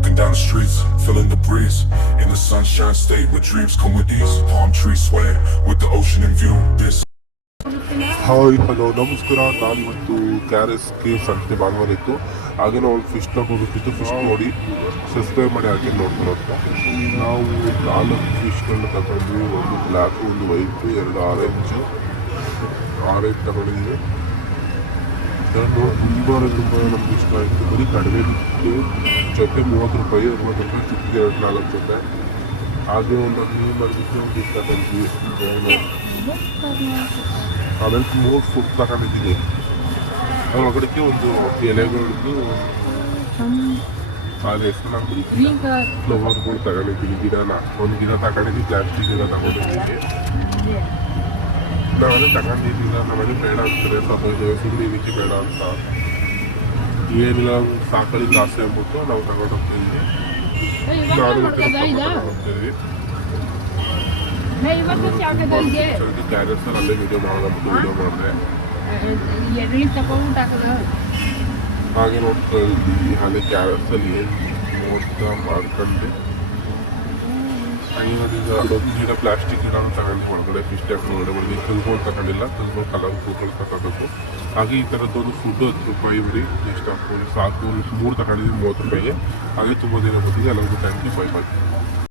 Walking down the streets, feeling the breeze. In the sunshine state where dreams come with ease. Palm trees swaying with the ocean in view. This hi hello ನಮಸ್ಕಾರ. ನಾನಿವತ್ತು ಕ್ಯಾರೆಸ್ಗೆ ಸಂತೆ ಭಾನುವಾರ ಇತ್ತು, ಹಾಗೆ ನಾವು ಒಂದು fish ತಗೋಬೇಕಿತ್ತು. Fish ನೋಡಿ subscribe ಮಾಡಿ ಹಾಗೆ ನೋಡ್ಕೊಳ್ಳೋದು. ನಾವು 4 ಫಿಶ್ಗಳನ್ನ ತಗೊಂಡ್ವಿ. ಒಂದು ಬ್ಲ್ಯಾಕು, ಒಂದು ವೈಟು, 2 ಆರೆಂಜ್ ತಗೊಂಡಿದ್ದೀವಿ. ತುಂಬ ನಮ್ಗೆ ಇಷ್ಟ ಆಯಿತು. ಬರೀ ಕಡಿಮೆ ಬಿಟ್ಟು ಜೊತೆ 30 ರೂಪಾಯಿ, 60 ರೂಪಾಯಿ ಚಿಕ್ಕಿಗೆ 4 ಜೊತೆ. ಹಾಗೆ ಒಂದು ಕ್ಲೀನ್ ಮಾಡಿಬಿಟ್ಟು ಒಂದು ಇಷ್ಟ ಬಂದ್ವಿ. ಆಮೇಲೆ 3 ಫುಡ್ ತಗೊಂಡಿದ್ದೀನಿ. ಒಳಗಡೆಗೆ ಒಂದು ಎಲೆಗಳದ್ದು ಅದು ಹೆಸರು ನಾನು ಬಿಡ್ತೀನಿ, ಫ್ಲವರ್ಗಳು ತಗೊಂಡಿದ್ದೀನಿ. ಗಿಡನ ಒಂದು ಗಿಡ ತಗೊಂಡಿದ್ದೀನಿ, ಪ್ಲಾಸ್ಟಿಕ್ ಗಿಡ ತಗೊಂಡಿದ್ದೀನಿ. ನಾವೇ ತಗೊಂಡಿದ್ದಿಲ್ಲ, ನಮಗೆ ಬೇಡ ಅಂತಾರೆ, ಸುಮ್ಮನೆ ಇದಕ್ಕೆ ಬೇಡ ಅಂತ ಏನಿಲ್ಲ, ಸಾಕಳಿ ಕಾಸೆ ಅಂದ್ಬಿಟ್ಟು ನಾವು ತಗೊಂಡು ಹೋಗ್ತಿದ್ವಿ. ನಾನು ಹೋಗ್ತಿದ್ವಿ. ಕ್ಯಾರೆಟ್ಸ್ ಅಲ್ಲೇ ವಿಡಿಯೋ ಮಾಡೋದು ಮಾಡಿದೆ. ಹಾಗೆ ನೋಡ್ತಾ ಇದ್ವಿ. ಹಾಗೆ ಕ್ಯಾರೆಟ್ಸಲ್ಲಿ ನೋಡ್ತಾ ಮಾಡ್ಕೊಂಡು ಹಾಗೆ ಗಿಡ ಪ್ಲಾಸ್ಟಿಕ್ ಗಿಡ ತಗೊಂಡು ಒಳಗಡೆ ಫಿಶ್ ಟ್ಯಾಂಕ್ ಒಳಗಡೆ ಬಂದು ಕಲ್ಗಳು ತಗೊಂಡಿಲ್ಲ, ಕಲ್ಗಳು ಕಲರ್ ಹೂಗಳು ತಗೋಬೇಕು. ಹಾಗೆ ಈ ಥರದ್ದೊಂದು ಫುಡ್ 10 ರೂಪಾಯಿ ಬರೀ ಎಷ್ಟು ಹಾಕ್ಬೋದು, ಸಾಕು. 3 ತಗೊಂಡಿದ್ದೀವಿ 30 ರೂಪಾಯಿಗೆ. ಹಾಗೆ ತುಂಬ ದಿನ ಬಂದಿದೆ. ಎಲ್ಲರಿಗೂ ಥ್ಯಾಂಕ್ ಯು. ಬೈ.